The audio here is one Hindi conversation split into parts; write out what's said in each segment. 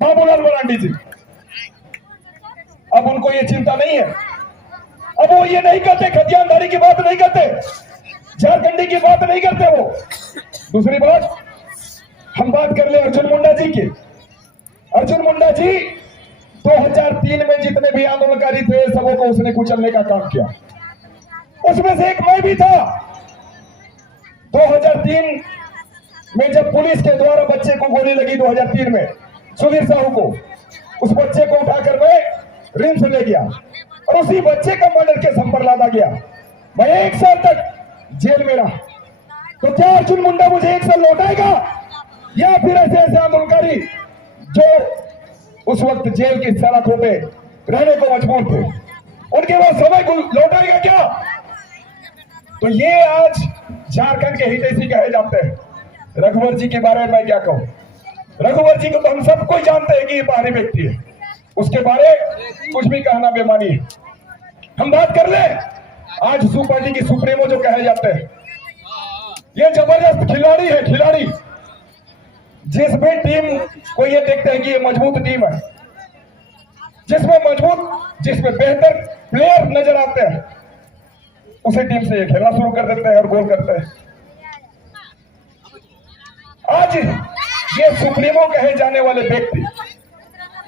बाबूलाल मरांडी जी, अब उनको ये चिंता नहीं है। अब वो ये नहीं करते, खतियानदारी की बात नहीं करते, झारखंडी की बात नहीं करते वो। दूसरी बात, हम बात कर ले अर्जुन मुंडा जी की। अर्जुन मुंडा जी 2003 में जितने भी आंदोलनकारी थे सबों को उसने कुचलने का काम किया। उसमें से एक मैं भी था। 2003 में जब पुलिस के द्वारा बच्चे को गोली लगी 2003 में, सुधीर साहू को, उस बच्चे को उठाकर मैं रिम्स ले गया और उसी बच्चे का मर्डर केस हम पर लादा गया। मैं 1 साल तक जेल में रहा। तो क्या अर्जुन मुंडा मुझे 1 साल लौटाएगा, या फिर ऐसे ऐसे आंदोलनकारी जो उस वक्त जेल की सलाखों पे रहने को मजबूर थे, उनके बाद समय को लौटाएगा क्या? तो ये आज झारखंड के हितैषी कहे जाते हैं। रघुवर जी के बारे में मैं क्या कहूं? रघुवर जी को तो हम सब कोई जानते हैं कि ये बाहरी व्यक्ति है, उसके बारे कुछ भी कहना बेमानी है। हम बात कर ले आज सू पार्टी की सुप्रीमो जो कहे जाते हैं, ये जबरदस्त खिलाड़ी है। खिलाड़ी जिस भी टीम को ये देखते हैं कि ये मजबूत टीम है, जिसमें बेहतर प्लेयर नजर आते हैं, उसी टीम से ये खेलना शुरू कर देते हैं और गोल करते हैं। आज ये सुप्रीमो कहे जाने वाले व्यक्ति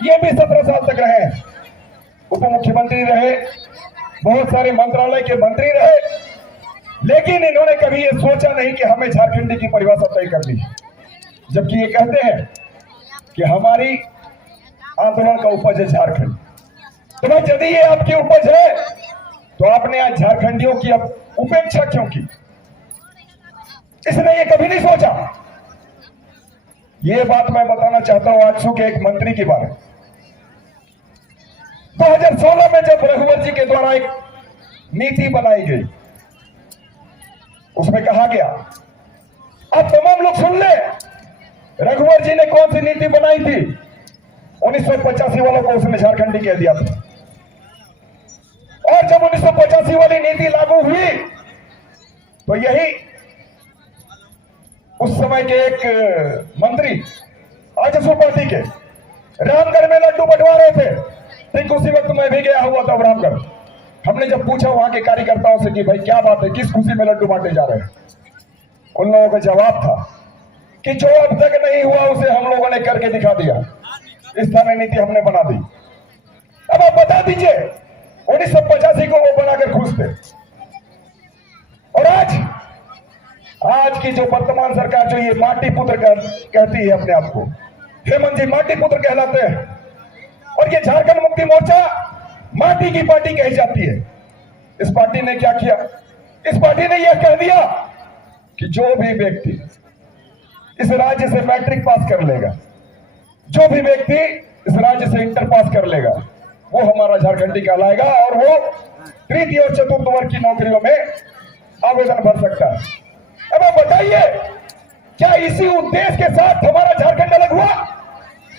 ये भी 17 साल तक रहे, उप मुख्यमंत्री रहे, बहुत सारे मंत्रालय के मंत्री रहे, लेकिन इन्होंने कभी ये सोचा नहीं कि हमें झारखंडी की परिभाषा तय करनी है। जबकि ये कहते हैं कि हमारी आंदोलन का उपज है झारखंड। तो भाई यदि ये आपकी उपज है तो आपने आज झारखंडियों की अब उपेक्षा क्यों की? इसने ये कभी नहीं सोचा। ये बात मैं बताना चाहता हूं आजसू के एक मंत्री के बारे में। 2016 में जब रघुवर जी के द्वारा एक नीति बनाई गई, उसमें कहा गया, अब तमाम लोग सुन ले, रघुवर जी ने कौन सी नीति बनाई थी? 1985 वालों को उसने झारखंडी कह दिया था। और जब 1985 वाली नीति लागू हुई तो यही उस समय के एक मंत्री आजसू पार्टी के रामगढ़ में लड्डू बंटवा रहे थे। ठीक उसी वक्त मैं भी गया हुआ था रामगढ़। हमने जब पूछा वहां के कार्यकर्ताओं से कि भाई क्या बात है, किस खुशी में लड्डू बांटे जा रहे हैं, उन लोगों का जवाब था कि जो अब तक नहीं हुआ उसे हम लोगों ने करके दिखा दिया, स्थानीय नीति हमने बना दी। अब आप बता दीजिए 1985 को वो बनाकर खुश थे, और आज की जो वर्तमान सरकार जो ये माटी पुत्र कहती है अपने आप को, हेमंत जी माटी पुत्र कहलाते हैं, और ये झारखंड मुक्ति मोर्चा माटी की पार्टी कही जाती है। इस पार्टी ने क्या किया? इस पार्टी ने यह कह दिया कि जो भी व्यक्ति इस राज्य से मैट्रिक पास कर लेगा, जो भी व्यक्ति इस राज्य से इंटर पास कर लेगा, वो हमारा झारखंडी कहलाएगा और वो तृतीय और चतुर्थ वर्ग की नौकरियों में आवेदन भर सकता है। अब आप बताइए, क्या इसी उद्देश्य के साथ हमारा झारखंड अलग हुआ?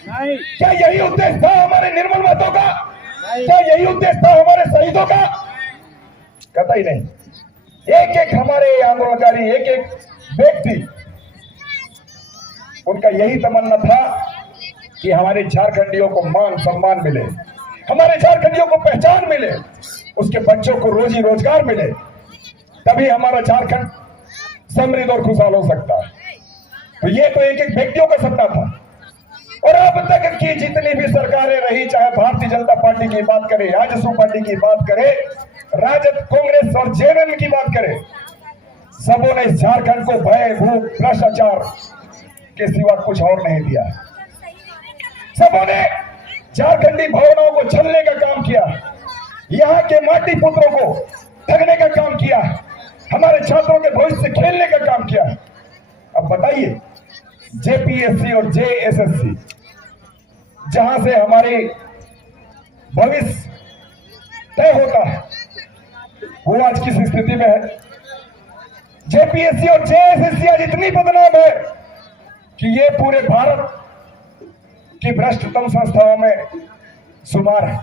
नहीं। क्या यही उद्देश्य था हमारे निर्मल महतो का? क्या यही उद्देश्य था हमारे शहीदों का? कतई नहीं। एक एक हमारे आंदोलनकारी, एक एक व्यक्ति, उनका यही तमन्ना था कि हमारे झारखंडियों को मान सम्मान मिले, हमारे झारखंडियों को पहचान मिले, उसके बच्चों को रोजी रोजगार मिले, तभी हमारा झारखंड समृद्ध और खुशहाल हो सकता है। तो ये तो एक एक व्यक्तियों का सपना था। और अब तक की जितनी भी सरकारें रही, चाहे भारतीय जनता पार्टी की बात करें, आजसू पार्टी की बात करें, राजद, कांग्रेस और जेएमएम की बात करें, सबों ने झारखंड को भय, भूख, भ्रष्टाचार के सिवा कुछ और नहीं दिया। सबों ने झारखंडी भावनाओं को छलने का काम किया, यहाँ के माटी पुत्रों को ठगने का काम किया, हमारे छात्रों के भविष्य से खेलने का काम किया। अब बताइए, जेपीएससी और जेएसएससी जहां से हमारी भविष्य तय होता है, वो आज किस स्थिति में है? जेपीएससी और जेएसएससी आज इतनी बदनाम है कि ये पूरे भारत की भ्रष्टतम संस्थाओं में शुमार है।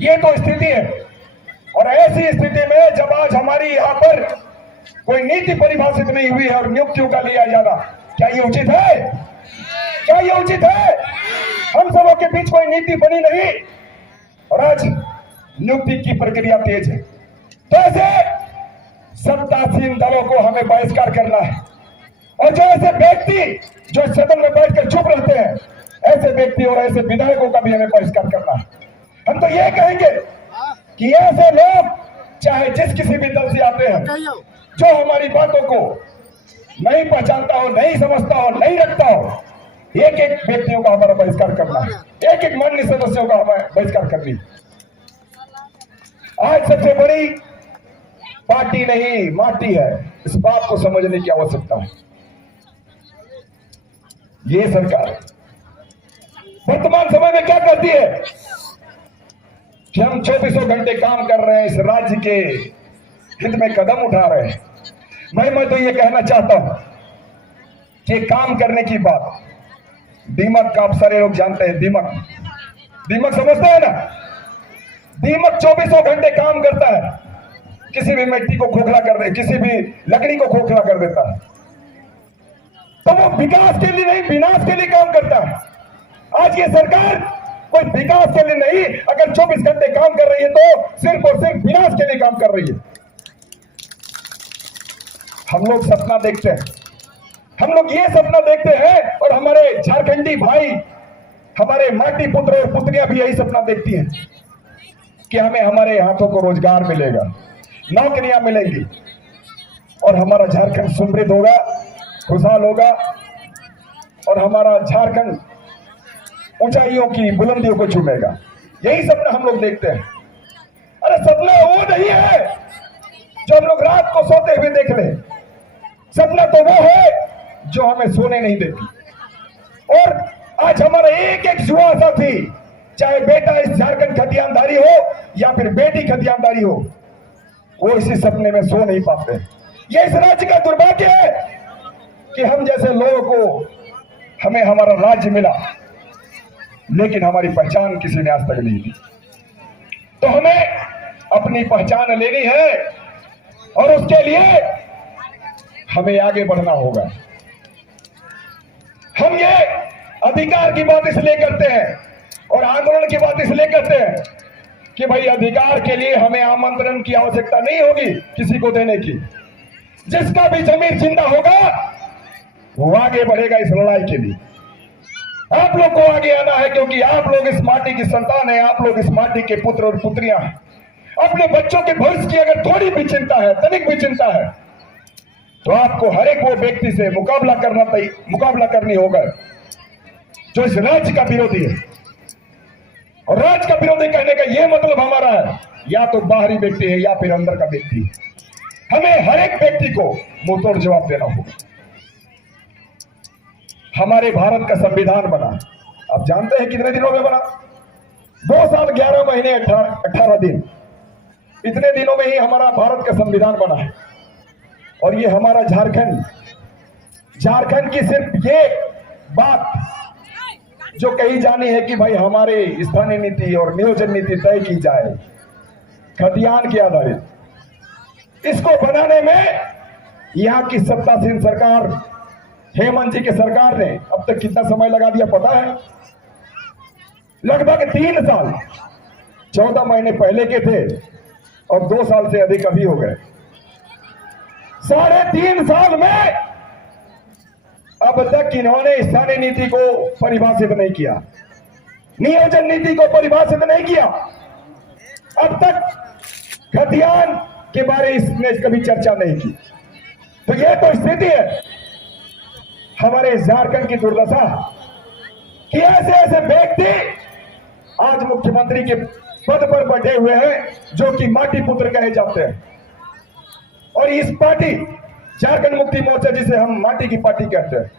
ये तो स्थिति है। और ऐसी स्थिति में जब आज हमारी यहाँ पर कोई नीति परिभाषित नहीं हुई है और नियुक्तियों का लिया जाना, क्या ये उचित है? उचित है। हम सबों के बीच कोई नीति बनी नहीं और आज नियुक्ति की प्रक्रिया तेज है। तो ऐसे सत्तासीन दलों को हमें बहिष्कार करना है और जो ऐसे व्यक्ति जो सदन में बैठकर चुप रहते हैं, ऐसे व्यक्ति और ऐसे विधायकों का भी हमें बहिष्कार करना है। हम तो ये कहेंगे कि ऐसे लोग चाहे जिस किसी भी दल से आते हैं, जो हमारी बातों को नहीं पहचानता हो, नहीं समझता हो, नहीं रखता हो, एक एक व्यक्तियों का हमारा बहिष्कार करना है, एक एक माननीय सदस्यों का हमें बहिष्कार करनी। आज सबसे बड़ी पार्टी नहीं माटी है, इस बात को समझने की आवश्यकता है। ये सरकार वर्तमान समय में क्या करती है कि हम 2400 घंटे काम कर रहे हैं, इस राज्य के हित में कदम उठा रहे हैं। मैं तो ये कहना चाहता हूं कि काम करने की बात, दीमक का आप सारे लोग जानते हैं, दीमक समझते हैं ना। दीमक 2400 घंटे काम करता है, किसी भी मिट्टी को खोखला कर दे, किसी भी लकड़ी को खोखला कर देता है। तो वो विकास के लिए नहीं, विनाश के लिए काम करता है। आज ये सरकार कोई विकास के लिए नहीं, अगर 24 घंटे काम कर रही है तो सिर्फ और सिर्फ विनाश के लिए काम कर रही है। हम लोग सपना देखते हैं, हम लोग ये सपना देखते हैं और हमारे झारखंडी भाई, हमारे माटी पुत्र और पुत्रियां भी यही सपना देखती हैं कि हमें हमारे हाथों को रोजगार मिलेगा, नौकरियां मिलेंगी और हमारा झारखंड समृद्ध होगा, खुशहाल होगा और हमारा झारखंड ऊंचाइयों की बुलंदियों को चूमेगा। यही सपना हम लोग देखते हैं। अरे सपना वो नहीं है जो हम लोग रात को सोते हुए देख रहे हैं, सपना तो वो है जो हमें सोने नहीं देती। और आज हमारा एक एक युवा साथी, चाहे बेटा इस झारखंड खतियानदारी हो या फिर बेटी खतियानदारी हो, वो इसी सपने में सो नहीं पाते। ये इस राज्य का दुर्भाग्य है कि हम जैसे लोगों को, हमें हमारा राज्य मिला लेकिन हमारी पहचान किसी ने आज तक नहीं दी। तो हमें अपनी पहचान लेनी है और उसके लिए हमें आगे बढ़ना होगा। हम ये अधिकार की बात इसलिए करते हैं और आंदोलन की बात इसलिए करते हैं कि भाई अधिकार के लिए हमें आमंत्रण की आवश्यकता नहीं होगी किसी को देने की। जिसका भी जमीर जिंदा होगा वो आगे बढ़ेगा इस लड़ाई के लिए। आप लोग को आगे आना है क्योंकि आप लोग इस माटी की संतान है, आप लोग इस माटी के पुत्र और पुत्रियां हैं। अपने बच्चों के भविष्य की अगर थोड़ी भी चिंता है, तनिक भी चिंता है, तो आपको हर एक वो व्यक्ति से मुकाबला करनी होगा जो इस राज्य का विरोधी है। और राज्य का विरोधी कहने का यह मतलब हमारा है या तो बाहरी व्यक्ति है या फिर अंदर का व्यक्ति है। हमें हर एक व्यक्ति को मुंहतोड़ जवाब देना होगा। हमारे भारत का संविधान बना, आप जानते हैं कितने दिनों में बना? 2 साल 11 महीने 18 दिन। इतने दिनों में ही हमारा भारत का संविधान बना है। और ये हमारा झारखंड की सिर्फ ये बात जो कही जानी है कि भाई हमारे स्थानीय नीति और नियोजन नीति तय की जाए खतियान के आधारित। इसको बनाने में यहाँ की सत्तासीन सरकार, हेमंत जी के सरकार ने अब तक कितना समय लगा दिया पता है? लगभग 3 साल। 14 महीने पहले के थे और 2 साल से अधिक अभी हो गए। 3.5 साल में अब तक इन्होंने स्थानीय नीति को परिभाषित नहीं किया, नियोजन नीति को परिभाषित नहीं किया। अब तक खतियान के बारे में इसने कभी चर्चा नहीं की। तो यह तो स्थिति है हमारे झारखंड की दुर्दशा कि ऐसे ऐसे व्यक्ति आज मुख्यमंत्री के पद पर बैठे हुए हैं जो कि माटी पुत्र कहे जाते हैं। और इस पार्टी झारखंड मुक्ति मोर्चा, जिसे हम माटी की पार्टी कहते हैं,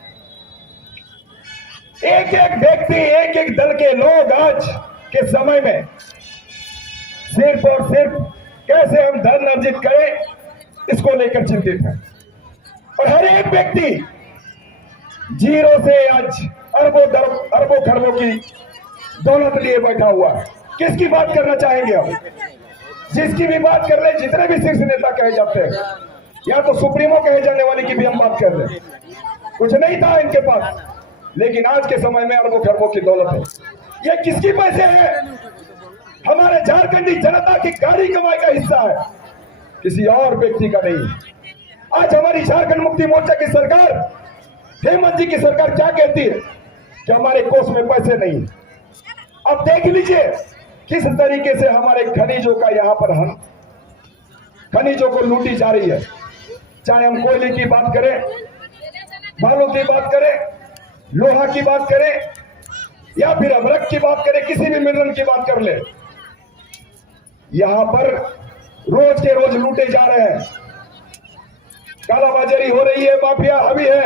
एक एक व्यक्ति, एक एक दल के लोग आज के समय में सिर्फ और सिर्फ कैसे हम धन अर्जित करें इसको लेकर चिंतित है। और हर एक व्यक्ति जीरो से आज अरबों खरबों की दौलत लिए बैठा हुआ है। किसकी बात करना चाहेंगे हम? जिसकी भी बात कर ले, जितने भी शीर्ष नेता कहे जाते हैं, या तो सुप्रीमो कहे जाने वाले की भी हम बात कर रहे हैं। कुछ नहीं था इनके पास, लेकिन आज के समय में अरबों खरबों की दौलत है। ये किसकी पैसे है? हमारे झारखंडी जनता की गाड़ी कमाई का हिस्सा है, किसी और व्यक्ति का नहीं। आज हमारी झारखंड मुक्ति मोर्चा की सरकार, हेमंत जी की सरकार क्या कहती है कि हमारे कोष में पैसे नहीं। अब देख लीजिए किस तरीके से हमारे खनिजों का यहाँ पर खनिजों को लूटी जा रही है। चाहे हम कोयले की बात करें, बालू की बात करें, लोहा की बात करें, या फिर अभ्रक की बात करें, किसी भी मिनरल की बात कर ले, यहां पर रोज के रोज लूटे जा रहे हैं। कालाबाजारी हो रही है, माफिया हावी है,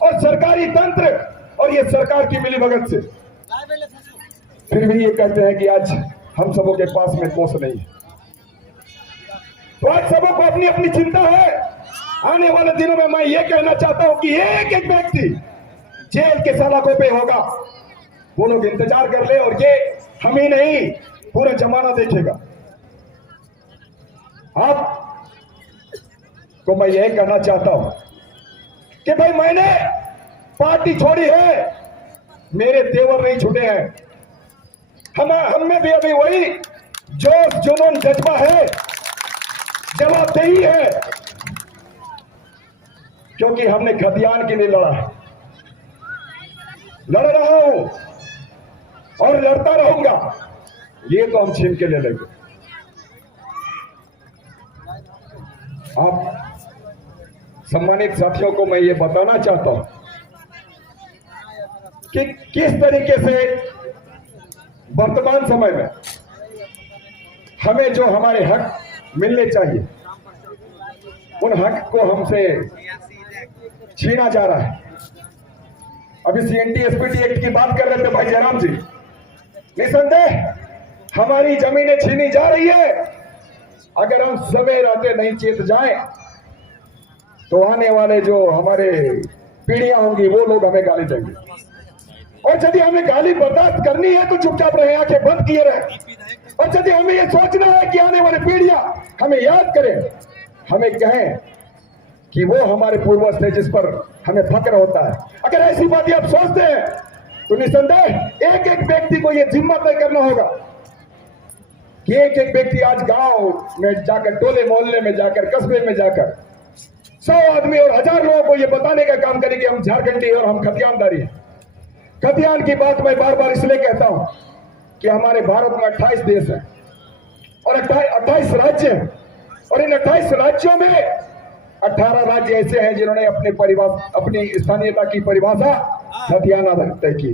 और सरकारी तंत्र और ये सरकार की मिलीभगत से फिर भी ये कहते हैं कि आज हम सबों के पास में कोष नहीं है। तो आज सबों को अपनी अपनी चिंता है। आने वाले दिनों में मैं ये कहना चाहता हूं कि एक एक व्यक्ति जेल के सलाखों पे होगा। वो लोग इंतजार कर ले, और ये हम ही नहीं, पूरा जमाना देखेगा। आप को मैं यही कहना चाहता हूं कि भाई मैंने पार्टी छोड़ी है, मेरे तेवर नहीं छूटे हैं। हम में भी अभी वही जोश जुनून जज्बा है, जवाबदेही है, क्योंकि हमने खतियान के लिए लड़ा है, लड़ रहा हूं और लड़ता रहूंगा। ये तो हम छीन के ले लेंगे। आप सम्मानित साथियों को मैं ये बताना चाहता हूं कि किस तरीके से वर्तमान समय में हमें जो हमारे हक मिलने चाहिए, उन हक को हमसे छीना जा रहा है। अभी सीएनटी एसपीटी एक्ट की बात कर रहे थे भाई जयराम जी। निसंदेह हमारी जमीनें छीनी जा रही है। अगर हम समय रहते नहीं चेत जाएं तो आने वाले जो हमारे पीढ़ियां होंगी वो लोग हमें गाली देंगे, और यदि हमें गाली बर्दाश्त करनी है तो चुपचाप रहे, आंखें बंद किए रहे। और यदि हमें ये सोचना है कि आने वाली पीढ़ियां हमें याद करें, हमें कहें कि वो हमारे पूर्वज थे जिस पर हमें फक्र होता है, अगर ऐसी बातें आप सोचते हैं तो निसंदेह एक एक व्यक्ति को यह जिम्मा तय करना होगा कि एक एक व्यक्ति आज गांव में जाकर, टोले मोहल्ले में जाकर, कस्बे में जाकर 100 आदमी और 1000 लोगों को यह बताने का काम करें कि हम झारखंडी और हम खतियानदारी हैं। खतियान की बात मैं बार बार इसलिए कहता हूं कि हमारे भारत में 28 देश हैं और 28 राज्य हैं, और इन 28 राज्यों में 18 राज्य ऐसे हैं जिन्होंने अपनी स्थानीयता की परिभाषा खतियान आधारित तय की।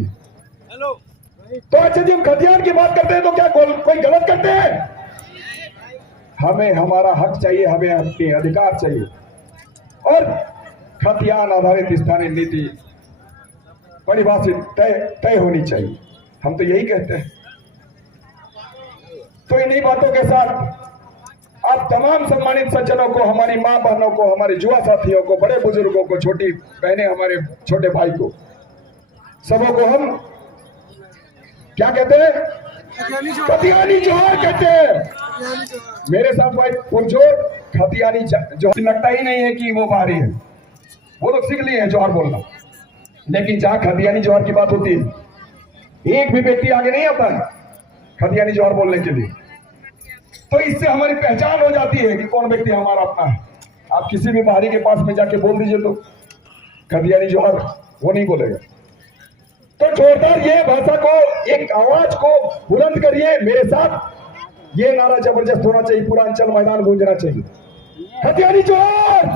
तो अच्छा जी, हम खतियान की बात करते हैं तो क्या कोई गलत करते हैं? हमें हमारा हक चाहिए, हमें अपने अधिकार चाहिए, और खतियान आधारित स्थानीय नीति परिभाषित तय होनी चाहिए। हम तो यही कहते हैं। तो इन्हीं बातों के साथ आप तमाम सम्मानित सज्जनों को, हमारी मां बहनों को, हमारे युवा साथियों को, बड़े बुजुर्गों को, छोटी बहनें, हमारे छोटे भाई को, सबों को हम क्या कहते हैं? खतियानी जोहार कहते हैं। मेरे साथ भाई पुरजोर खतियानी जोहार। लगता ही नहीं है कि वो बाहरी है, वो लोग सीख लिए हैं जोहार बोलना, लेकिन जहां खतियानी जोहार की बात होती है एक भी व्यक्ति आगे नहीं आता है खतियानी जोहार बोलने के लिए। तो इससे हमारी पहचान हो जाती है कि कौन व्यक्ति हमारा अपना है। आप किसी भी बाहरी के पास में जाके बोल दीजिए तो खतियानी जोहार वो नहीं बोलेगा। तो जोरदार ये भाषा को, एक आवाज को बुलंद करिए मेरे साथ। ये नारा जबरदस्त होना चाहिए, पूरा अंचल मैदान गूंजना चाहिए। खतियानी जोहार,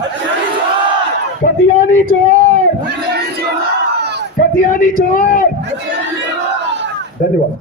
खतियानी जोहार, खतियानी जोहार। धन्यवाद।